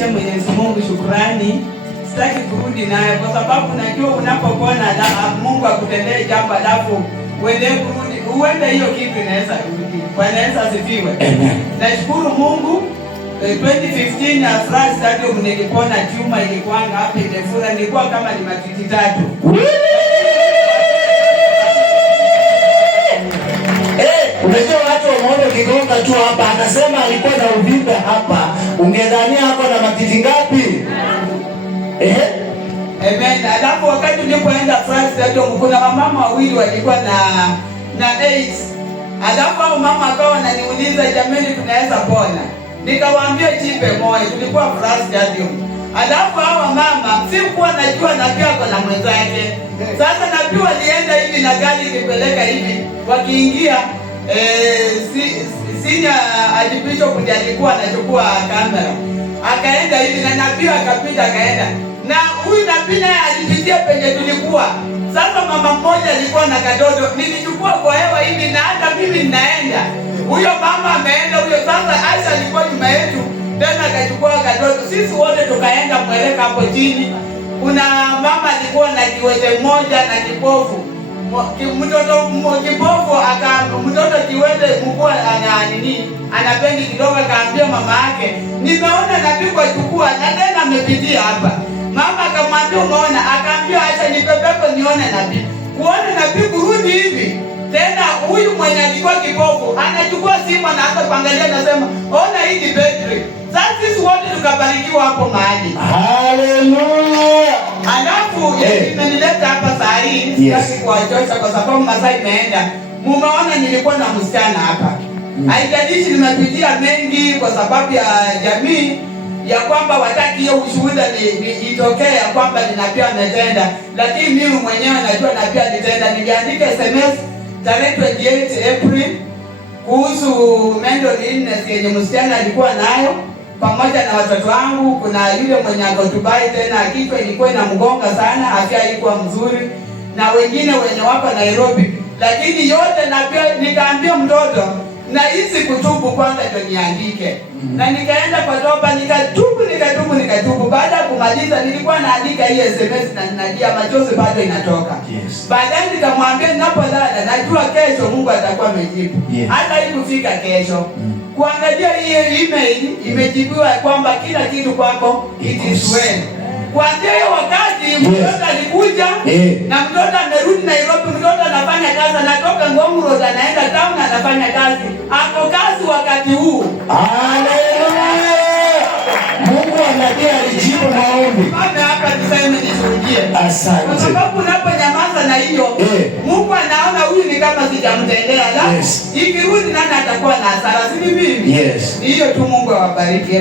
nirudishie Mwenyezi Mungu shukrani. Sitaki kurudi naye kwa sababu najua unapopona Mungu akutendee jambo alafu uende kurudi, uende hiyo kitu inaweza rudi. Bwana Yesu asifiwe. Amen. Nashukuru Mungu. 2015 Afraha Stadium nilipona chuma ilikuanga hapa imefura, nilikuwa kama ni matiti 3. Unajua watu wameona ukigonga tu hapa, akasema alikuwa na uvimbe hapa. Ungedhania hapo na matiti ngapi? Amen. Alafu wakati nilipoenda Afraha Stadium kuna mama wawili walikuwa na AIDS. Alafu hao mama akawa ananiuliza, jamani tunaweza pona? Nikawaambia jipe moyo, tulikuwa Afraha Stadium. Alafu hawa mama sikuwa najua nabii ako na mwenzake. Sasa nabii walienda hivi na gari ikipeleka hivi, wakiingia senior archbishop ndiye alikuwa anachukua kamera. Akaenda hivi na nabii akapita akaenda. Na huyu nabii naye alipitia penye tulikuwa. Sasa mama mmoja alikuwa na kadodo, nilichukua kwa hewa hivi na hata mimi ninaenda. Huyo mama ameenda huyo, sasa Aisha alikuwa nyuma yetu, tena akachukua kadodo. Sisi wote tukaenda mweleka hapo chini. Kuna mama alikuwa na kiwete mmoja na kipofu. Mtoto kiwete mkuu ana bendi kidogo, akaambia mama yake, nimeona nabii kwa chukua na tena amepitia hapa. Mama akamwambia umeona? Akaambia acha nipepepe nione nabii. Kuona nabii kurudi hivi. Tena huyu mwenye alikuwa kipofu anachukua simu na hata kuangalia nasema, ona hii ni battery. Sasa sisi wote tukabarikiwa hapo mahali. Haleluya. Alafu imenileta hapa saa hii, sitaki kuwachosha kwa sababu masaa imeenda. Mumeona nilikuwa na msichana hapa. Haijalishi nimepitia mengi kwa sababu ya jamii ya kwamba wataki hiyo ushuhuda itokee ya kwamba ninapia ametenda, lakini mimi mwenyewe najua napia nitenda. Niliandika SMS tarehe 28 April kuhusu mental illness yenye msichana alikuwa nayo pamoja na watoto wangu. Kuna yule mwenye ako Dubai, tena kichwa ilikuwa inamgonga sana, afya haikuwa mzuri, na wengine wenye wako Nairobi. Lakini yote na pia nikaambia mtoto na hizi kutubu kwanza ndio niandike. Na nikaenda kwa toba nikatubu. Baada ya kumaliza nilikuwa naandika hii SMS na ninajia machozi bado inatoka. Baadaye nikamwambia ninapolala najua kesho Mungu atakuwa amejibu. Hata ikufika kesho. Kuangalia hii email imejibiwa kwamba kila kitu kwako it is well. Kuanzia hiyo wakati mtoto alikuja na mtoto amerudi Nairobi, mtoto anafanya kazi, anatoka Ngong Road anaenda town anafanya kazi. Ako kazi wakati huu. Haleluya. Mungu anadia alijibu maombi. Baba hapa tuseme nishuhudie. Asante. Kwa sababu unaponyamaza na hiyo Mungu anaona huyu ni kama sijamtendea. Ikirudi nani atakuwa na hasara? Si mimi. Yes. Hiyo tu, Mungu awabariki.